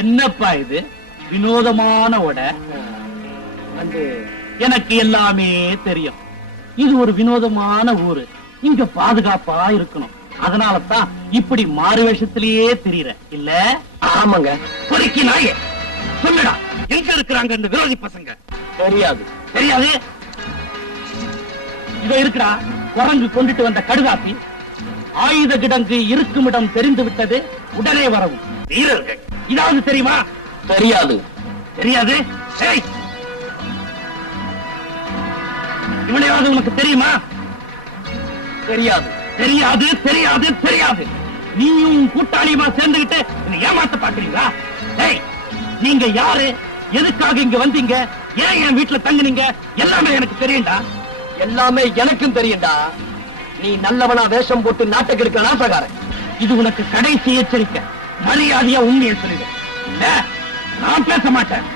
என்னப்பா இது வினோதமான உடை? எனக்கு எல்லாமே தெரியும். இது ஒரு வினோதமான ஊரு. இங்க பாதுகாப்பா இருக்கணும். அதனாலதான் இப்படி மாறு வேஷத்திலேயே தெரியற இல்ல? ஆமாங்க. பொறுக்கி நாயே சொல்லுடா, எங்க இருக்கிறாங்க இந்த விரோதி பசங்க? தெரியாது. தெரியாது? இதோ இருக்கிறா குரங்கு கொண்டுட்டு வந்த கடுதாப்பி. ஆயுத கிடங்கு இருக்குமிடம் தெரிந்து விட்டது, உடனே வரவும். வீரர்கள் இதாவது தெரியுமா? தெரியாது. தெரியாது? இவனையாவது உனக்கு தெரியுமா? தெரியாது. தெரியாது தெரியாது தெரியாது. நீயும் கூட்டாளியுமா சேர்ந்துகிட்டு ஏமாத்த பாக்குறீங்களா? நீங்க யாரு, எதுக்காக இங்க வந்தீங்க, ஏன் என் வீட்டுல தங்குனீங்க, எல்லாமே எனக்கு தெரியும்டா. எல்லாமே எனக்கும் தெரியும்டா. நீ நல்லவனா வேஷம் போட்டு நாட்டுக்கு இருக்கிற நாசகாரன். இது உனக்கு கடைசி எச்சரிக்கை. மரியாதையா உண்மையை சொல்லிடு, இல்ல நான் பேச மாட்டேன்.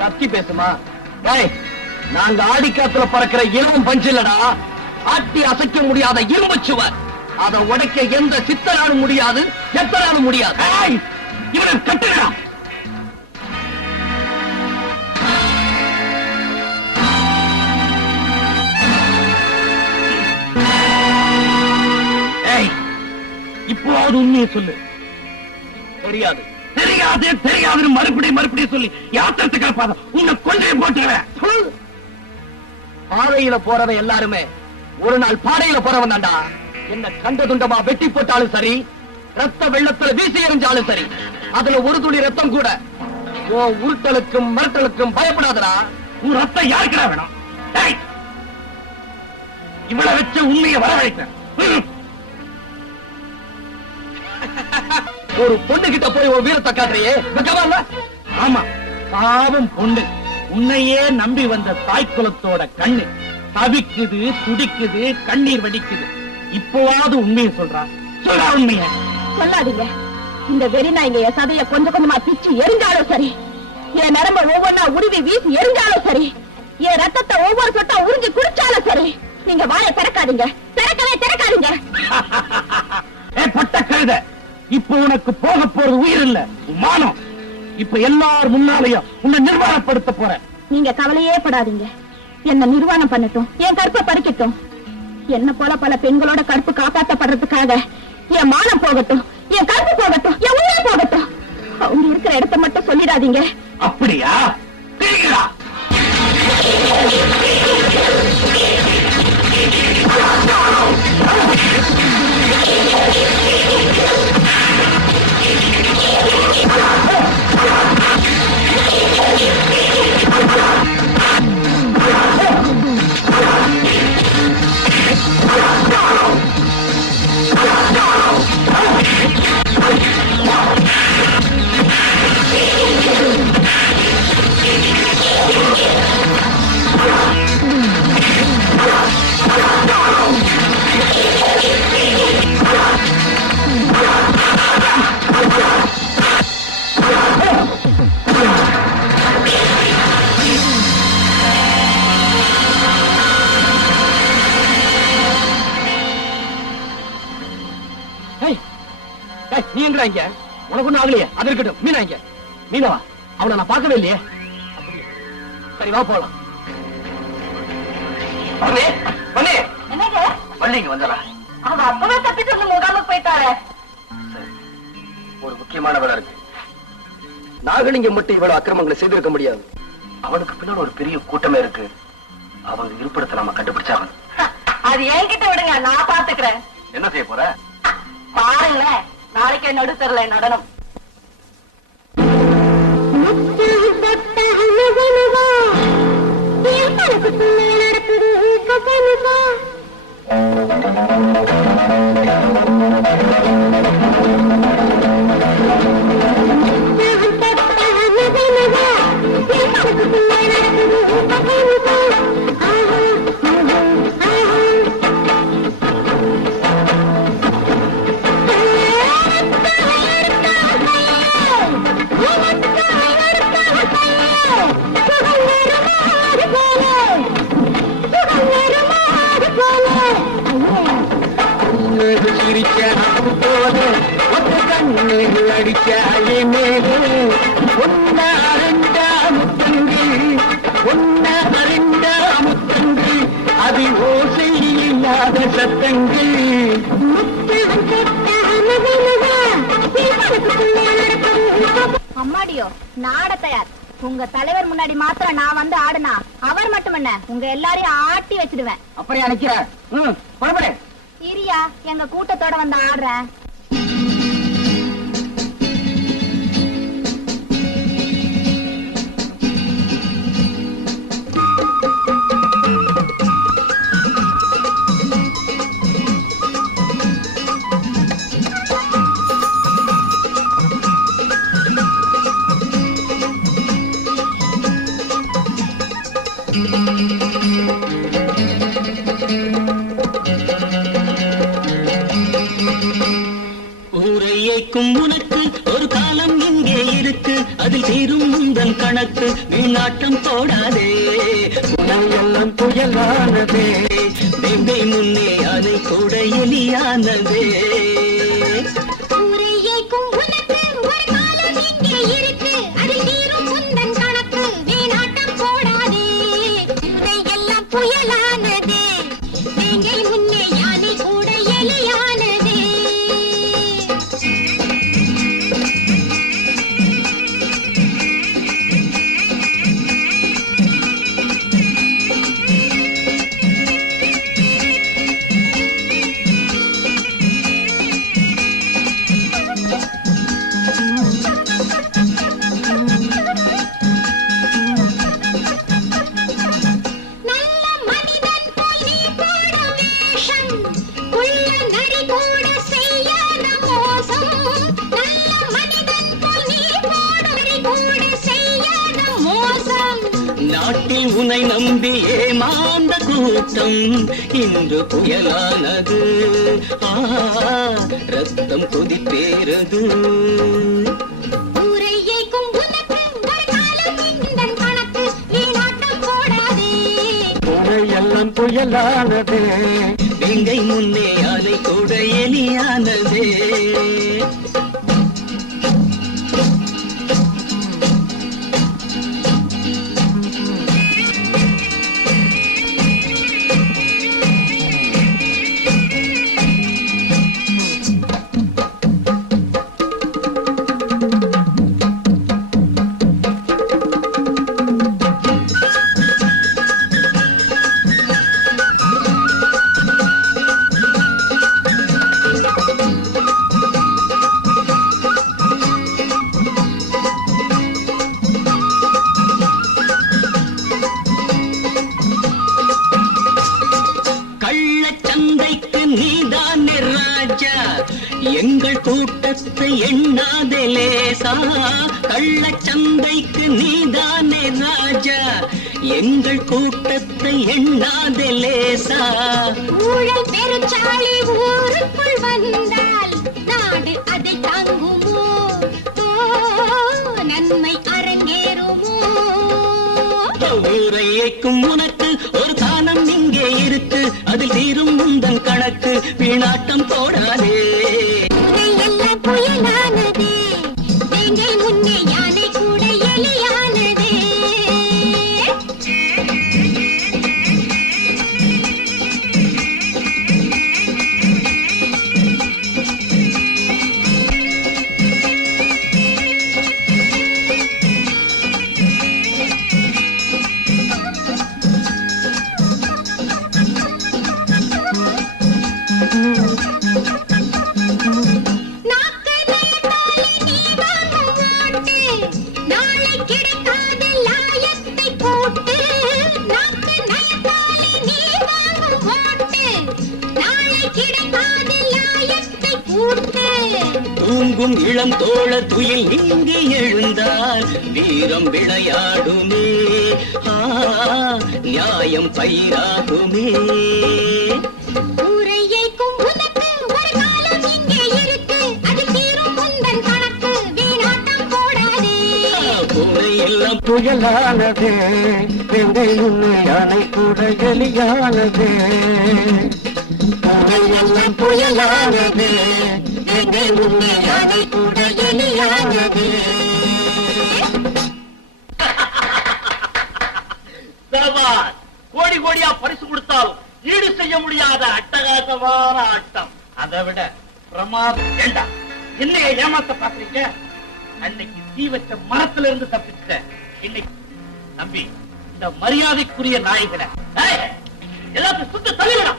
கத்தி பேசுமா? நாங்க ஆடிக்காத்துல பறக்கிற இளவும் பஞ்சு இல்லடா, ஆட்டி அசைக்க முடியாத இரும்பு சுவர். அதை உடைக்க எந்த சித்தனாலும் முடியாது, எத்தனாலும் முடியாது. இவனை கட்டுடா. இப்போது உண்மையை சொல்லு. தெரியாது. தெரியாது தெரியாது மறுபடியும் சொல்லி யாத்திரத்தை காப்பாத உன்னை கொண்டே போட்டுறேன். பாதையில போறவன் எல்லாருமே ஒரு நாள் பாடையில போறவன் தாண்டா. என்ன கண்ட துண்டமா வெட்டி போட்டாலும் சரி, ரத்த வெள்ளத்துல வீசி எறிஞ்சாலும் சரி, அதுல ஒரு துளி ரத்தம் கூட உருட்டலுக்கும் மிரட்டலுக்கும் பயப்படாதடா. உன் ரத்தம் யாருக்குடா வேணும்? இவளை வச்ச உண்மையை வரவழைக்கிறேன். ஒரு பொண்ணு கிட்ட போய் ஒரு வீரத்தை காட்டுறியே, வெக்கமா? ஆமா, பாவம் பொண்ணு. உன்னையே நம்பி வந்த தாய் குலத்தோட கண்ணு தவிக்குது, துடிக்குது, கண்ணீர் வடிக்குது. இப்போவாது உண்மையை சொல்றா. சொல்றா உண்மைய. சொல்லாதீங்க. இந்த வெறினா இங்க என் சதைய கொஞ்சம் கொஞ்சமா பிச்சு எரிஞ்சாலும் சரி, என் நரம்ப ஒவ்வொன்னா உருவி வீசி எரிஞ்சாலும் சரி, என் ரத்தத்தை ஒவ்வொரு சொட்டா உறிஞ்சி குடிச்சாலும் சரி, நீங்க வாயை திறக்காதீங்க, திறக்கவே திறக்காதீங்க. பட்ட கழுத, இப்ப உனக்கு போக போறது உயிர் இல்ல, மானம். இப்ப எல்லாரும் முன்னாலையும் உன்னை நிர்வாணப்படுத்த போற. நீங்க கவலையே படாதீங்க. என்ன நிர்வாணம் பண்ணட்டும், என் கற்பை பறிக்கட்டும். என்ன போல பல பெண்களோட கற்பு காப்பாற்றப்படுறதுக்காக என் மானம் போகட்டும், என் கற்பு போகட்டும், என் உயிர் போகட்டும். அவங்க இருக்கிற இடத்தை மட்டும் சொல்லிடாதீங்க. அப்படியா? நீ எங்கடா இங்க? உனக்கு ஒண்ணு ஆகலையே, அது இருக்கட்டும். மீனா இங்க. மீனவா? அவளை நான் பார்க்கவே இல்லையே. சரி வா போலாம். அப்பவே தப்பிட்டு முகாமுக்கு போயிட்டாரு. ஒரு முக்கியமான வேலை இருக்கு. நாகலிங்கம் மட்டும் இவ்வளவு அக்கிரமங்களை செய்திருக்க முடியாது. அவனுக்கு பின்னால் ஒரு பெரிய கூட்டமே இருக்கு. அவங்க இருப்பிடத்தை நாம கண்டுபிடிச்சாகணும். அது என்கிட்ட விடுங்க, நான் பாத்துக்கிறேன். என்ன செய்ய போற? பாருங்களேன், நாளைக்கே நடுத்தரல நடனம். சிரிக்க போது ஒத்த கண்ணு அடிக்க மேலே ஒன்ன அறிந்த முத்தங்கள் ஒன்ன அறிந்த முத்தங்கள் அது ஓசை இல்லாத சத்தங்கள் அம்மாடியோ நாட தயார். உங்க தலைவர் முன்னாடி மாத்திரம் நான் வந்து ஆடுனா அவர் மட்டும் என்ன உங்க எல்லாரையும் ஆட்டி வச்சிடுவேன். அப்படியே நினைக்கிற புறப்படு. இரியா எங்க கூட்டத்தோட வந்து ஆடுறேன். ஊரையைக்கும் உனக்கு ஒரு காலம் இங்கே இருக்கு, அதில் தீரும் முந்தன் கணக்கு, வீணாட்டம் போடாதே. எல்லாம் புயலானதே, வேங்கை முன்னே அதை கூட எலியானதே. ஊரையைக்கும் உனக்கு ஒரு காலம் இங்கே இருக்கு, அதில் தீரும் முந்தன் கணக்கு, வீணாட்டம் போடாதே. எல்லாம் புயலானதே, வேங்கை முன்னே அதை கூட எலியானதே. நாட்டில் உன்னை நம்பி ஏமாந்த கூட்டம் இன்று புயலானது. ரத்தம் கொதிப்பேறது. ஊரையைக்கும் உனக்கு ஒரு காலம் இந்தன் கணக்கு, வீணாட்டம் போடாதே. எல்லாம் புயலானதே, வேங்கை முன்னே அதை கூட எலியானதே. நீதானே ராஜா, எங்கள் கூட்டத்தை எண்ணாதே லேசா. கள்ளச்சந்தைக்கு நீதானே ராஜா, எங்கள் கூட்டத்தை எண்ணாதே லேசா. ஊழல் பெருச்சாளி ஊருக்குள் வந்தால் நாடு அதை தாங்குமோ? நன்மை அரங்கேறுமோ? ஊரையைக்கும் உனக்கு ஒரு காலம் இங்கே இருக்கு, அதில் தீரும் முந்தன் கணக்கு, வீணாட்டம் போடாதே. எல்லாம் புயலானதே, வேங்கை முன்னே யானை கூட எலியானதே. தூங்கும் இளம் தோழர் துயில் நீங்கி எழுந்தால் வீரம் விளையாடுமே. நியாயம் பயிராகுமே. ஊரையைக்கும் உனக்கு ஒரு காலம் இங்கே இருக்கு, அது தீரும் முந்தன் கணக்கு, வீணாட்டம் போடாதே. எல்லாம் புயலானதே, வேங்கை முன்னே யானை கூட எலியானதே. எல்லாம் புயலானதே, வேங்கை முன்னே யானை கூட எலி வெளியானது. சபாஷ். கோடி கோடியா பரிசு கொடுத்தாலும் ஈடு செய்ய முடியாத அட்டகாசமான ஆட்டம். அதை விட பிரமாதம். ஏண்டா என்னைய ஏமாத்த பாக்குறீங்க? அன்னைக்கு தீ வச்ச மரத்துல இருந்து தப்பிச்ச இன்னைக்கு தம்பி இந்த மரியாதைக்குரிய நாய்களை எல்லாத்தையும் சுத்த தள்ளிவிடா.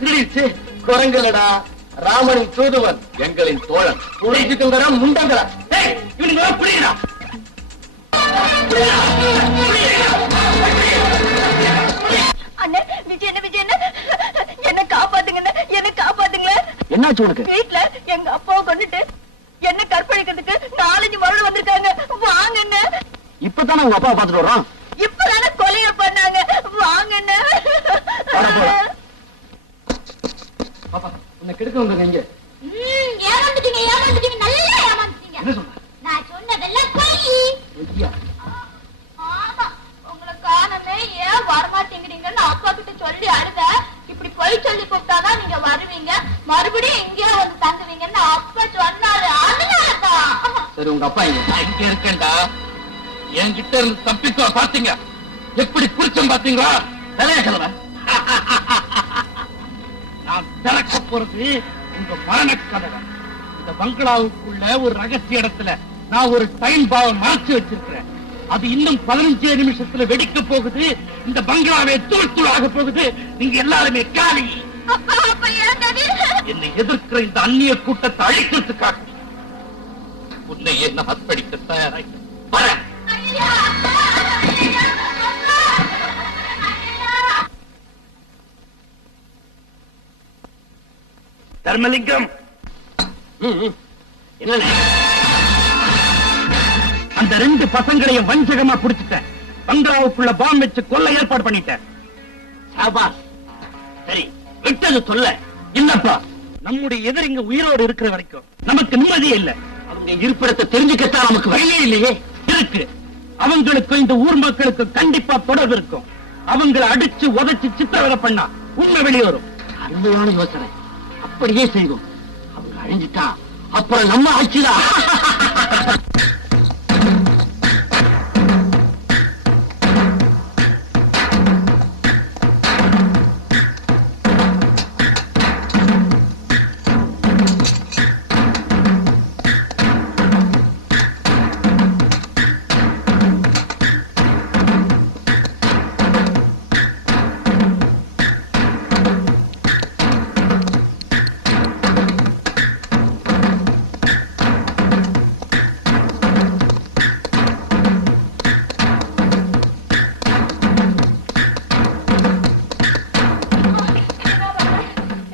திருடிச்சு குரங்கலடா ராமனின் தூதுவன் எங்களின் தோழன் புரிஞ்சுக்கிற முண்டங்களா இவனுங்க புரியுதா? அண்ணே விஜயண்ண விஜயண்ண என்ன காப்பாத்துங்கண்ணே, என்ன காப்பாத்துங்களேன். என்னாச்சு உனக்கு? வீட்டுல எங்க அப்பாவை கொண்டுட்டு என்ன கற்பழிக்கிறதுக்கு 4-5 மறுபடியும் வந்திருக்காங்க. வாங்கண்ணே. இப்பதானே உங்க அப்பா பாத்துட்டு வர்றோம். இப்பதானே கொலைய பண்ணாங்க. வாங்கண்ணே. பாப்பா உன்னை கெடுக்க வந்தது எங்க? ஏமாந்துட்டீங்க ஏமாந்துட்டீங்க நல்லா ஏமாந்துட்டீங்க. என்ன சொல்ற? நான் சொன்னதெல்லாம் பொய். ஐயா ஆமா உங்களை காணமே ஏன் வரமாட்டேங்கிறீங்கன்னு அப்பா கிட்ட சொல்லி அழுத. இப்படி பொய் சொல்லி கூப்பிட்டாதான் நீங்க வருவீங்க, மறுபடியும் இங்கே வந்து தங்குவீங்கன்னு அப்பா சொன்னாரு. அதனாலதான். சரி உங்க அப்பா இங்க நான் இங்க இருக்கேன்டா. என்கிட்ட இருந்து தப்பிக்க பாத்தீங்க, எப்படி குறிச்சம் பாத்தீங்களா? தலைய கலவை. நான் திறக்க போறது உங்க மரண கதவை. இந்த பங்களாவுக்குள்ள ஒரு ரகசிய இடத்துல நான் ஒரு டைம் பாவம் மறைச்சு வச்சிருக்கிறேன். அது இன்னும் 15 நிமிஷத்துல வெடிக்க போகுது. இந்த பங்களாவே தூள் தூள் ஆக போகுது. நீங்க எல்லாருமே காலி. அப்பா அப்பா ஏன் என்னை எதிர்க்கிற இந்த அந்நிய கூட்டத்தை அழிக்கிறதுக்காக உன்னை என்ன ஹத்படிக்க தயாராய் வரேன். தர்மலிங்கம் என்ன அந்த 2 பசங்களையும் வஞ்சகமா புடிச்சிட்டேன். பங்களாவுக்குள்ள பாம் வச்சு கொல்ல ஏற்பாடு பண்ணிட்டேன். சாபாஸ். சரி விட்டது சொல்ல. இல்லப்பா, நம்முடைய எதிரிங்க உயிரோடு இருக்கிற வரைக்கும் நமக்கு நிம்மதியே இல்ல. அவங்க இருப்பிடத்தை தெரிஞ்சுக்கத்தான் நமக்கு வழியே இல்லையே. இருக்கு. அவங்களுக்கு இந்த ஊர் மக்களுக்கு கண்டிப்பா தொடர்பு இருக்கும். அவங்களை அடிச்சு உதைச்சு சித்திரவதை பண்ணா உண்மை வெளியே வரும். அருமையான யோசனை. அப்படியே செய்வோம். அவங்க அழிஞ்சிட்டா அப்புறம் நம்ம ஆட்சிதான்.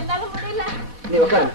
என்னால முடியல. நீ உட்காரு.